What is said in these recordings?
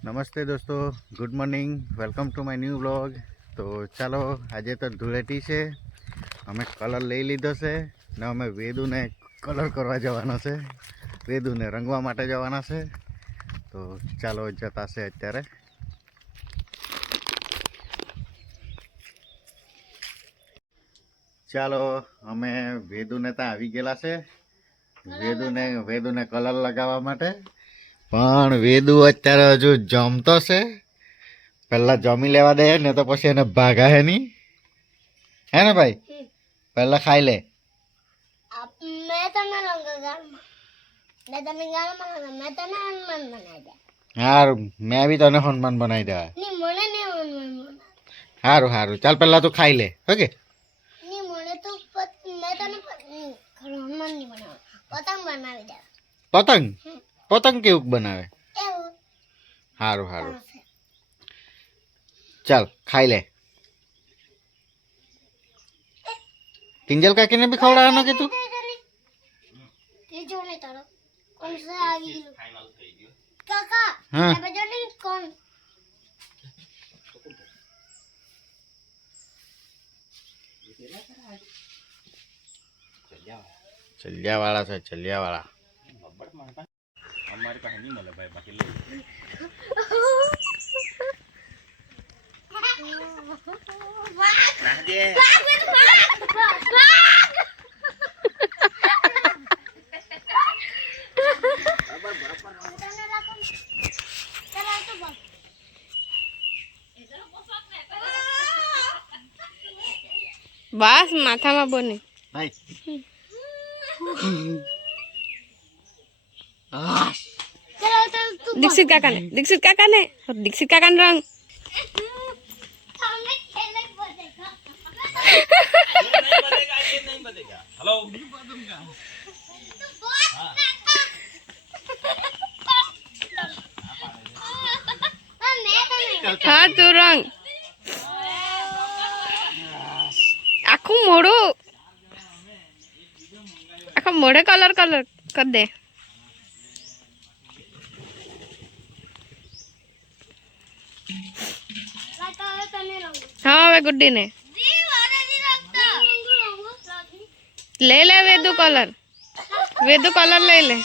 નમસ્તે દોસ્તો, good morning, welcome to my new vlog. તો ચાલો, આજે તો ધૂળેટી છે. અમે કલર લઈ લીધો છે ને અમે વેદુને કલર કરવા જવાનો છે, વેદુને રંગવા માટે જવાના છે. તો ચાલો જતા છે અત્યારે. ચાલો, અમે વેદુને ત્યાં આવી ગયેલા છે, વેદુને કલર લગાવવા માટે. પણ વેદુ અત્યારે હજુ જમતો છે. પહેલા જમી લેવા દે ને તો પછી એને ભાગા હે નહીં, હે ને ભાઈ? પહેલા ખાઈ લે. સારું, મેં બી તને હનુમાન બનાવી દે. સારું સારું, ચાલ પહેલા તું ખાઈ લે. ઓકે. પતંગ પતંગ કેવું બનાવે? સારું સારું, ચાલ ખાઈ લે. કિંજલ કાકીને બી ખવડાવવાનો કે તું? હા, ચલિયા વાળા છે, ચલિયા વાળા. અમારી પાસે નહીં મળે ભાઈ, બાકી લઈ. બસ માથામાં બને. દીક્ષિત કાકાને રંગ. હા તું રંગ આખું મોઢે કલર કર દે. હા હવે ગુડ્ડી ને લઈ લે. વેદુ કલર લઈ લે.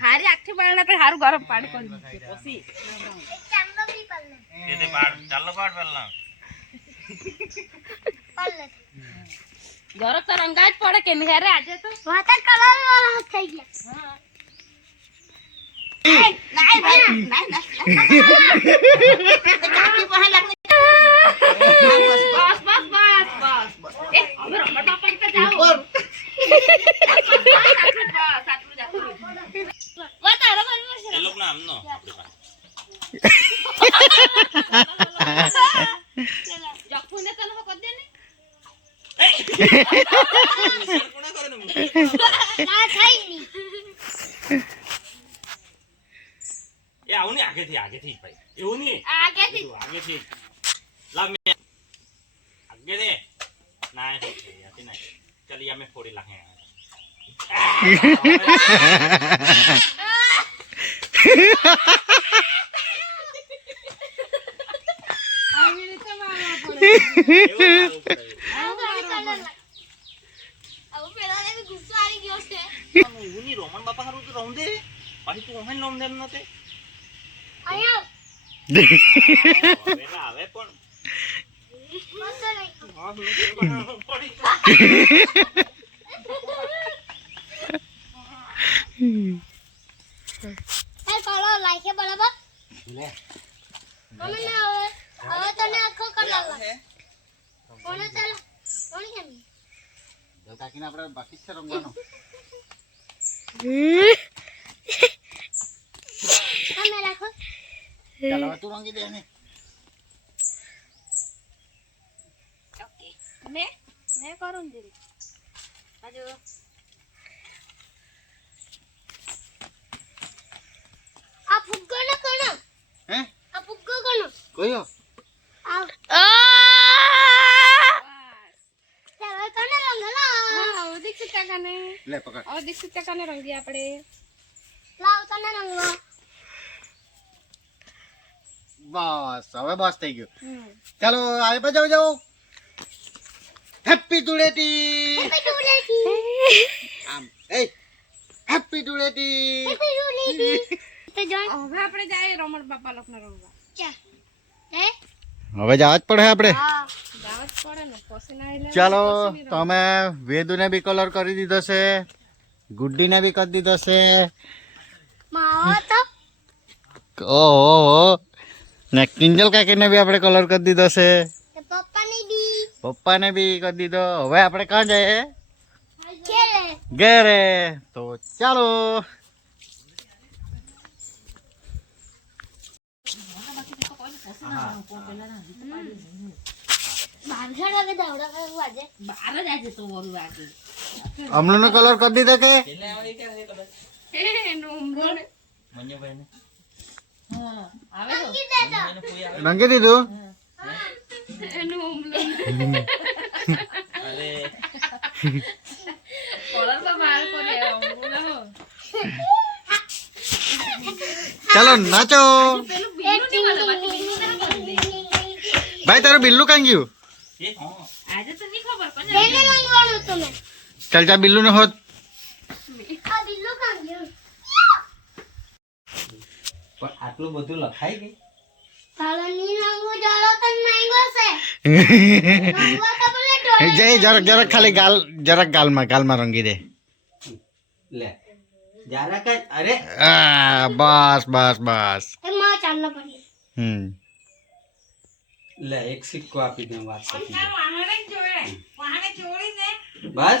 હારી આખી બાળના તો હારું ગરમ પાણી કરી પછી ચાલો પાડ પેલા ગરમ તો રંગા જ પડે કે નહીં? અરે આજે તો વાતા કલર વાળા થઈ ગયા. નાઈ ભાઈ નાઈ કાકી પહેલા બસ એ હવે રમત બાપા પર જાઓ. આગેથી ભાઈ એવું નહીં, આગેથી લા મે આગે દે ના આતી ના ચલી અમે થોડી લાગે. આવી રીતે મારવા પડે. આવું પેલા ને ગુસ્સો આવી ગયો છે. ઉની રોમન બાપા હારું તો રહું દે, પછી તું ઓહન નોમ દેમ નતે આયો. પેલા આવે પણ બરાબર મને હવે તને આખો કલર લાગે. કાકીને આપણે બાકી છે રમવાનું. ચાલો હવે તું રંગી દે ને. मैं करूंगी बाजू आप फुग्गो ना कोना હે आप फुग्गो कोना કયો आप चलो कोना रंगला હા દીક્ષિત કાકાને લે પકડ. હવે દીક્ષિત કાકાને રંગી આપણે लाओ कोना रंगला બસ હવે બસ થઈ ગયું. ચાલો આવે બજાવ જાઓ. હેપી ધૂળેટી. આમ એ હેપી ધૂળેટી. तो जॉइन હવે આપણે જાય રમણ બાપા લોકને રંગવા क्या है હવે જવા જ પડે આપણે. हां જાવ જ પડે ને પછી ના એટલે ચાલો તો અમે વેદુને બી કલર કરી દીધો છે, ગુડ્ડીને બી કરી દીધો છે. मावा तो ઓહો ને કિંજલ કાકીને બી આપણે કલર કરી દીધો છે, पापा ने दी પપ્પાને બી કરી દીધો. હવે આપણે ક્યાં જઈએ? खेले ઘરે. તો ચાલો. बाहर खड़ा के दौड़ा कर वाजे અમલુનો કલર કરી દીધો કે એનું ઉમરો ને की दे दो રંગી દીધું. એનું ઉમરો અરે કલર તો બહાર કરી ઉમરો હો ચાલો નાચો. પેલું બીનું નહીં મળે બાકી બીનું તને કરી દે ભાઈ તારું બિલ્લું કાં ગયું? એ હા આજે તો નહીં ખબર પણ पहले रंगवानो तुम्हें ચાલ જા બિલ્લું ને હોત. आ बिल्लो का गयो પણ આટલું બધું લખાઈ ગઈ. ताला नी रंगो जालो तन महंगो से रंगवा तो बोले डोले જય જરાક જરાક ખાલી જરાક ગાલમાં રંગી દે. લે જરા કઈ અરે બસ બસ બસ. ए मां चालना पड़ी લે એક સિક્કો આપી દે વાત પતી ગઈ. વાહણે જોડે વાહણે જોડીને બસ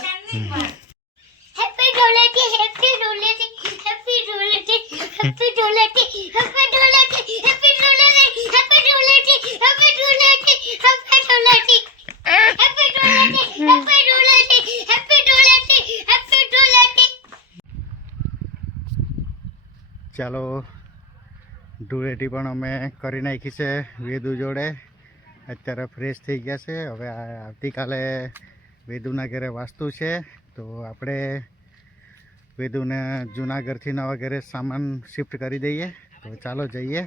happy Dhuleti happy Dhuleti happy Dhuleti happy Dhuleti happy Dhuleti happy Dhuleti happy Dhuleti happy Dhuleti happy Dhuleti happy Dhuleti happy Dhuleti happy Dhuleti happy Dhuleti ચાલો ધૂળેટી પણ અમે કરી નાખી છે વેદુ જોડે. અત્યારે ફ્રેશ થઈ ગયા છે. હવે આવતીકાલે વેદુના ઘરે વાસ્તુ છે તો આપણે વેદુને જૂના ઘરથી નવા ઘરે સામાન શિફ્ટ કરી દઈએ. તો ચાલો જઈએ.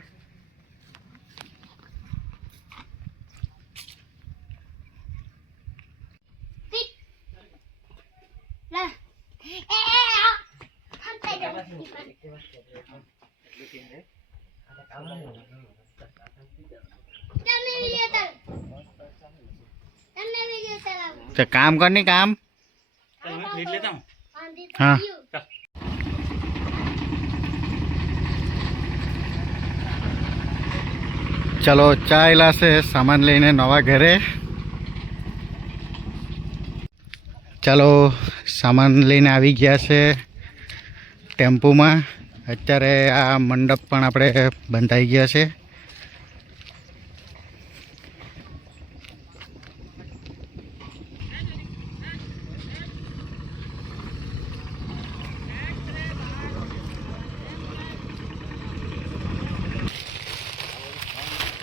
ला ए हम पे तने वीडियो चलाओ તો કામ કર ની કામ. તમે પ્લેટ લેતા હું. हाँ। ચાલો ચાલ્યા છે સામાન લઈને નવા ઘરે. ચાલો સામાન લઈને આવી ગયા છે ટેમ્પોમાં. અત્યારે આ મંડપ પણ આપણે બંધાઈ ગયા છે.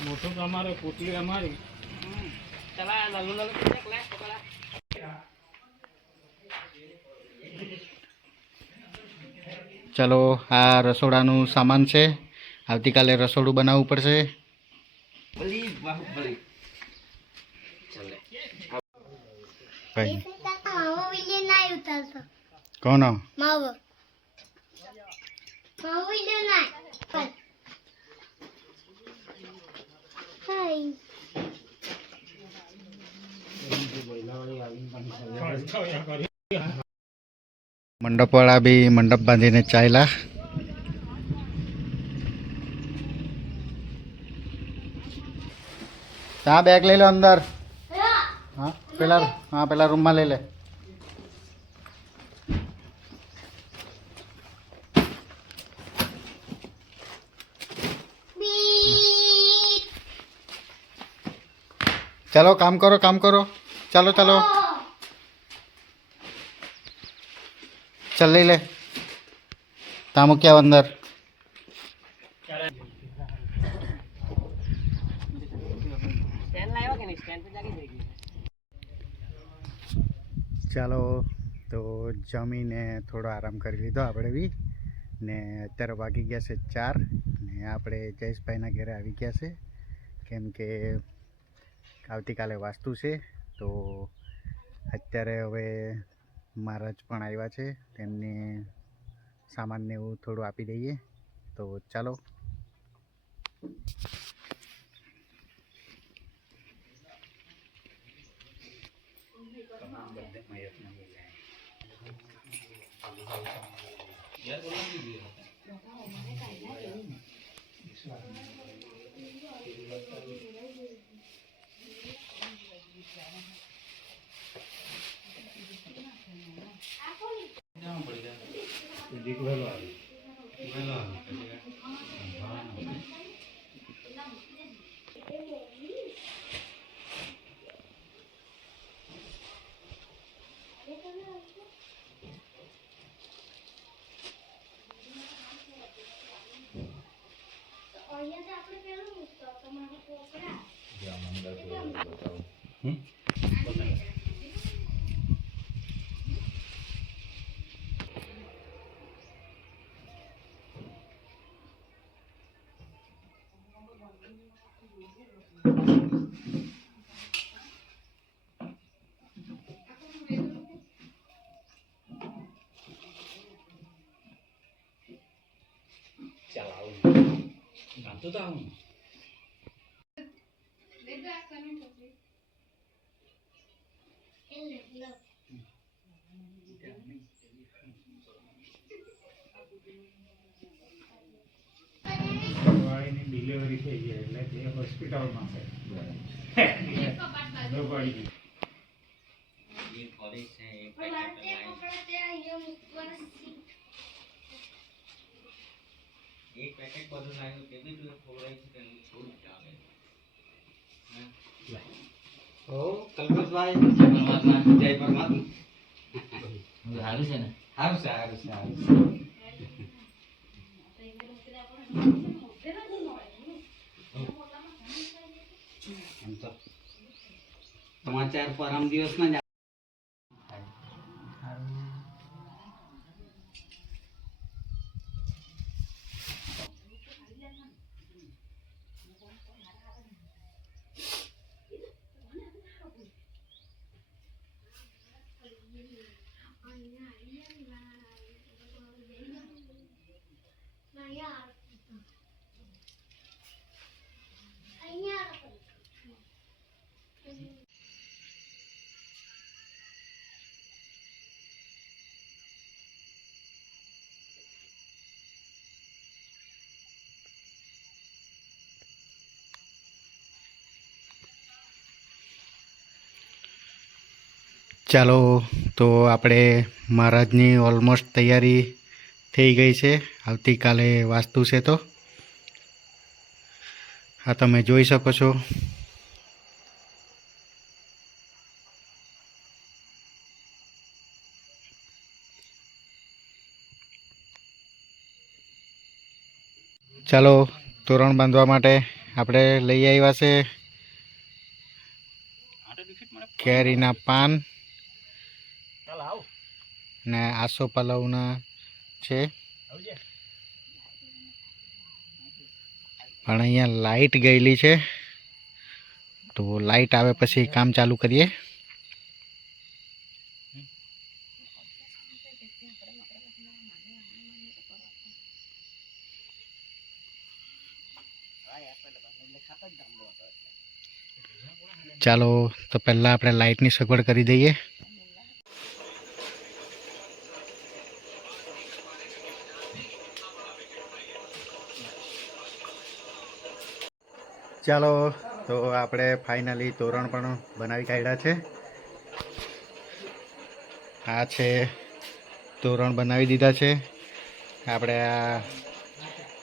મોટું તો અમારે પોટલી અમારી. ચલા લાલુ લાલુ લે પકડા. ચાલો આ રસોડાનું સામાન છે. આવતીકાલે રસોડું બનાવવું પડશે. બલી બાહુબલી ચલે કઈ मावो वीडियो ना उतारतो કોનો मावो मावो वीडियो ना हाय મંડપવાળા બી મંડપ બાંધીને ચાલ્યા. આ બેગ લઈ લો અંદર. હા પેલા રૂમમાં લઈ લે. બીપ. ચાલો કામ કરો ચાલો ચાલ લઈ લે. તા મૂક્યા અંદર. ચાલો તો જમીને થોડો આરામ કરી લીધો આપણે બી ને અત્યારે વાગી ગયા છે 4 ને આપણે જયેશભાઈના ઘરે આવી ગયા છે કેમ કે આવતીકાલે વાસ્તુ છે. તો અત્યારે હવે મહારાજ પણ આવ્યા છે, તેમને સામાનને એવું થોડું આપી દઈએ. તો ચાલો. અહીંયાથી આપણે પેલું મૂકતો તમારા કોપરા. ચાલ આવું ગામતું તો આવું વાળીની ડિલિવરી થઈ ગઈ એટલે તે હોસ્પિટલમાં છે. એક પેકેટ બધું લાવ્યું તે બી તું ખવડાવી છે કે થોડું ચાલે. ઓ કલ્પેશભાઈ જય પરમાત્મા. સારું છે ને? સારું છે. એમ તો સમાચાર પરમ દિવસના જ ચાલો તો આપણે મહારાજની ઓલમોસ્ટ તૈયારી થઈ ગઈ છે. આવતીકાલે વાસ્તુ છે તો આ તમે જોઈ શકો છો. ચાલો તોરણ બાંધવા માટે આપણે લઈ આવ્યા છે કેરીના પાન ચાલ આવ ને આસો પલવના છે. આવજે. પણ અહીંયા લાઈટ ગયેલી છે તો લાઈટ આવે પછી કામ ચાલુ કરીએ. ચાલો તો પહેલાં આપણે લાઇટની સગવડ કરી દઈએ. ચાલો તો આપણે ફાઇનલી તોરણ પણ બનાવી કાઢ્યા છે. આ છે તોરણ બનાવી દીધા છે. આપણે આ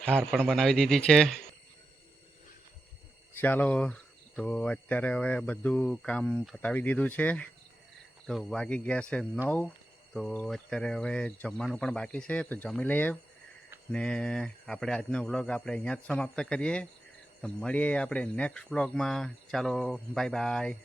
હાર પણ બનાવી દીધી છે. ચાલો તો અત્યારે હવે બધું કામ પતાવી દીધું છે. તો વાગી ગયા છે 9. તો અત્યારે હવે જમવાનું પણ બાકી છે, તો જમી લઈએ ને આપણે આજનો વ્લોગ આપણે અહીંયા જ સમાપ્ત કરીએ. તો મળીએ આપણે નેક્સ્ટ વ્લોગમાં. ચાલો બાય બાય.